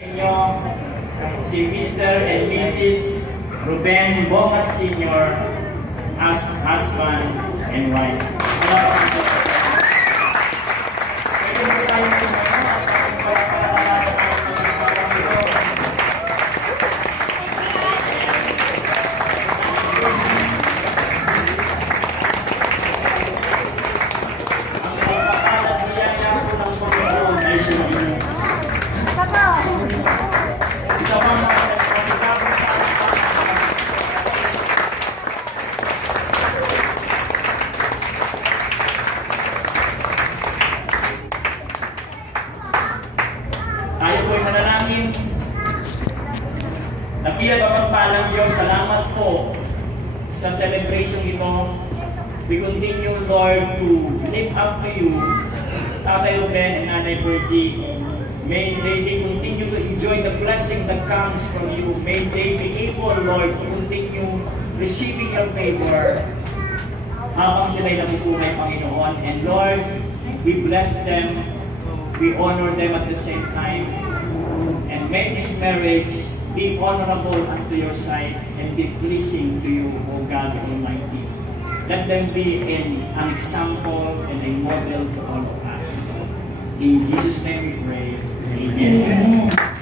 Inyo, si Mr. and Mrs. Ruben Bohat Sr. as husband and wife. Tayo po'y manalangin. Dakilang mapagpalang Diyos, salamat po sa celebration ito. We continue, Lord, to lift up to you, Tatay Ruben and Nanay Bertie. May they continue to enjoy the blessing that comes from you. May they be able, Lord, to continue receiving your favor habang sila'y nabubuhay, Panginoon. And Lord, we bless them. We honor them at the same time. And may this marriage be honorable unto your sight and be pleasing to you, O God Almighty. Let them be an example and a model to all of us. In Jesus' name we pray. Amen.